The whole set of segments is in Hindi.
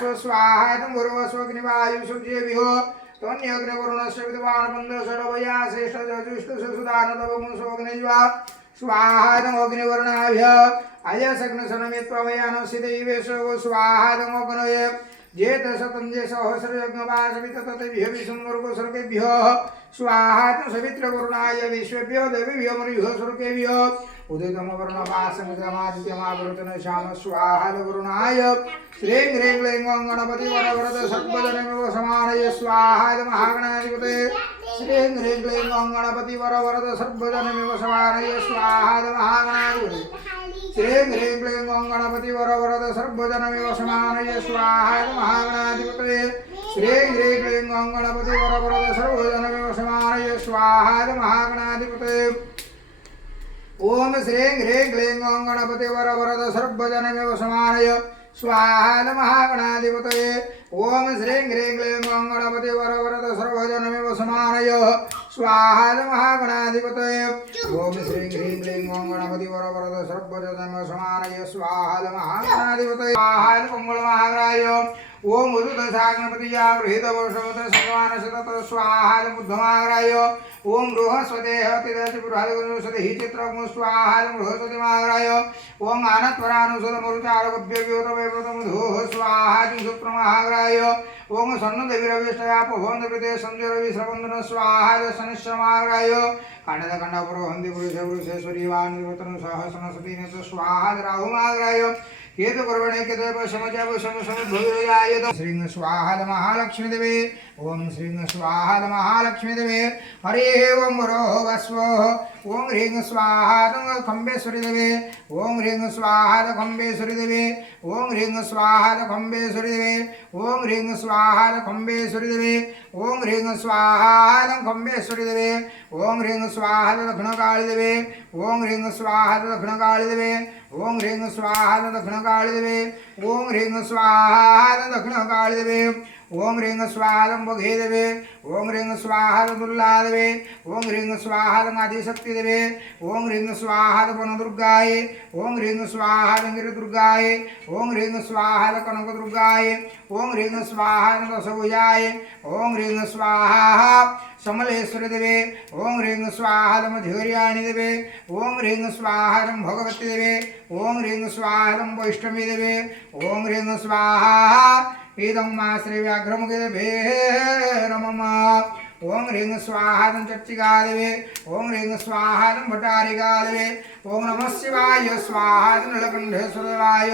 स्व स्वाहायतं गुरुवस्वग्निवायु सूर्येभ्यो त्वन्यग्निवरुणस्य विद्वान् बन्धुषडवया श्रेष्ठजुष्टुसुदानतवमुसोऽग्निज्वा स्वाहायतमोऽग्निवरुणाभ्य अयसग्नसनमित्वमयानसिदैवेशो स्वाहायतमोऽग्नये जेतसतञ्जे सहस्रयज्ञवासवितततेभ्यो विष्णुर्गुसर्गेभ्यो स्वाहायतं सवित्रवरुणाय विश्वेभ्यो देवेभ्यो मरुभ्यो सुरकेभ्यो उदितमवरुणवासमिदमादित्यमावृतन श्याम स्वाहायतवरुणाय श्रीं ह्रीं क्लीं ओं गणपति वरवरद सर्वजनमेव समानय स्वाहायत महागणाधिपते श्रीं ह्रीं क्लीं ओं गणपति वरवरद सर्वजनमेव समानय स्वाहायत महागणाधिपते श्रीं ह्रीं क्लीं ओं गणपति वरवरद सर्वजनमेव समानय स्वाहायत महागणाधिपते श्रीं ह्रीं क्लीं ओं गणपति वरवरद सर्वजनमेव समानय स्वाहायत महागणाधिपते ओम श्रीं ह्रीं क्लीं ओं गणपति वरवरद सर्वजनमेव समानय स्वाहायत महागणाधिपतये ओम श्रीं ह्रीं क्लीं ओं गणपति वरवरद सर्वजनमेव समानय स्वाहायत महागणाधिपतये ओम श्रीं ह्रीं क्लीं ओं गणपति वरवरद सर्वजनमेव समानय स्वाहायत महागणाधिपतये स्वाहायत मंगलमहाग्राय ओम उदुतसाग्नपतिया गृहीतवर्षवत सगवानसतत स्वाहायत बुद्धमाग्राय ओम बृहस्पतेहतिदतिपुरादिगुरुसति चित्रगुं स्वाहायत बृहस्पतिमाग्राय ओम आनत्वरानुसदमरुचारगभ्यव्योतवैव्रतमधोः स्वाहायत सुप्रमहाग्राय ओम सन्नदेवीरविष्टयापभवन्दकृते संजयरविश्रवन्दन स्वाहायत शनिश्चरमाग्राय काण्डदखण्डपुरोहन्ति पुरुषेश्वरीवानिर्वतन सहस्रसतीनेत स्वाहायत राहुमाग्राय केतु कर्वणे केतु समजब समसमद्भुयाय श्रीं स्वाहायत महालक्ष्मी देवे ओम श्रीं स्वाहायत महालक्ष्मी देवे हरि ओम वस्व ओम ह्रीं स्वाहायत खम्बेश्वरी देवे ओम ह्रीं स्वाहायत खम्बेश्वरी देवे ओम ह्रीं स्वाहायत खम्बेश्वरी देवे ओम ह्रीं स्वाहायत खम्बेश्वरी देवे ओम ह्रीं स्वाहायत खम्बेश्वरी देवे ओम ह्रीं स्वाहायत दक्षिणकाली देवे ओम ह्रीं स्वाहायत दक्षिणकाली देवे ओम ह्रीं स्वाहायत दक्षिणकाली देवे ओम ह्रीं स्वाहायत दक्षिणकाली देवे ओम ह्रीं स्वाहायत बघे देवे ओम ह्रीं स्वाहायत दुर्ला देवे ओम ह्रीं स्वाहायत आदिशक्ति देवे ओम ह्रीं स्वाहायत वनदुर्गाय ओम ह्रीं स्वाहायत गिरिदुर्गाय ओम ह्रीं स्वाहायत कनकदुर्गाय ओम ह्रीं स्वाहायत दशभुजाय ओम ह्रीं स्वाहा समलेश्वरी देवे ओम ह्रीं स्वाहायत मध्यवर्याणि देवे ओम ह्रीं स्वाहायत भगवती देवे ओम ह्रीं स्वाहायत वैष्णवी देवे ओम ह्रीं स्वाहा इदं मा श्रीव्याघ्रमुखे देवे नमः ओम ह्रीं स्वाहायत चर्चिका देवे ओम ह्रीं स्वाहायत भट्टारिका देवे ओम नमः शिवाय स्वाहायत नीलकंठेश्वर देवाय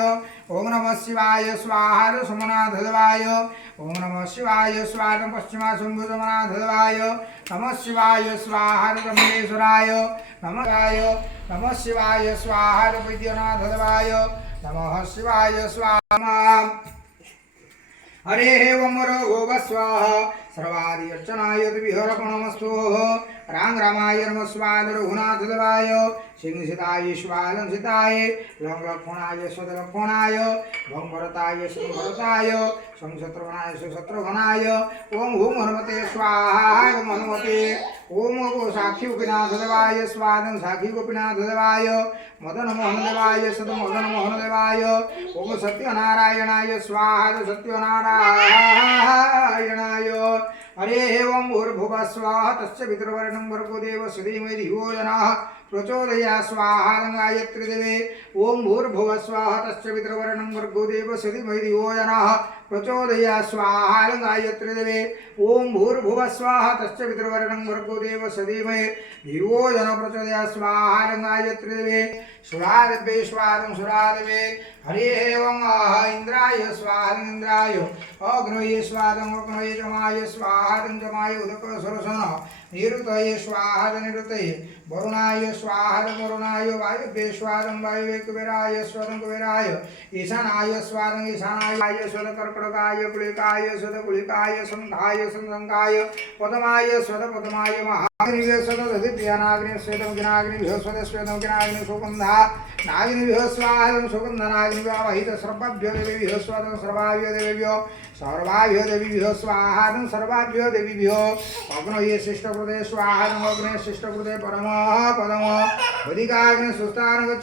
ओम नमः शिवाय स्वाहायत सोमनाथ देवाय ओम नमः शिवाय स्वाहायत पश्चिमाशंभुजमनाथ देवाय नमः शिवाय स्वाहायत ब्रह्मेश्वराय नमः शिवाय स्वाहायत वैद्यनाथ देवाय नमः शिवाय स्वाहा हरे ओम रो स्वाहा सर्वादि अर्चनाय विहरपणमस्तु राम रामाय नमः स्वाद रघुनाथ देवाय सिंहसिताय स्वालं सिताय लंग लक्ष्मणाय स्वदलक्ष्मणाय भंग भरताय सिंहभरताय संशत्रुघ्नाय सुशत्रुघ्नाय ओम हुम हनुमते स्वाहा ओम हनुमते ओम साक्षी गोपीनाथ देवाय स्वादं साक्षी गोपीनाथ देवाय मदन मोहन देवाय सद मदन मोहन देवाय ओम सत्यनारायणाय स्वाहा सत्यनारायणाय हरे ओम भूर्भुवः स्वः तस्य पितृवर्णं भर्गो देवस्य धीमहि धियो यो नः प्रचोदयात् स्वाहा गायत्री देवे ओम भूर्भुवः स्वः तस्य पितृवर्णं भर्गो देवस्य धीमहि धियो यो नः प्रचोदयात् स्वाहा गायत्री देवे ओम भूर्भुवः स्वः तस्य पितृवर्णं भर्गो देवस्य धीमहि धियो यो नः प्रचोदयात् स्वाहा गायत्री देवे सुरादेवे स्वादं सुरादेवे हरे ओम इंद्राय स्वादं इंद्राय अग्नये स्वादं अग्नये जमाय स्वादं जमाय उदक सरसन निरुतये स्वादं निरुतये वरुणाय स्वादं वरुणाय वायुवे स्वादं वायुवे कुबेराय स्वादं कुबेराय ईशानाय स्वादं ईशानाय स्वद कर्कटकाय कुलिकाय स्वद कुलिकाय संघाय संघाय पदमाय स्वद पदमाय महाग्निवे स्वद दधिप्रियानाग्नि स्वेदं गिनाग्निभ्यो स्वद स्वेदं गिनाग्नि सुगंधा नागिनिभ्यो स्वादं सुगंध नागिनिभ्यो वाहित सर्वभ्यो देवीभ्यो स्वादं सर्वाभ्यो देवीभ्यो सर्वाभ्यो देवीभ्यो स्वाहादं सर्वाभ्यो देवीभ्यो अग्नये शिष्टकृते स्वाहादं अग्नये शिष्टकृते परमः पदमः अधिकाग्नि सुस्थानं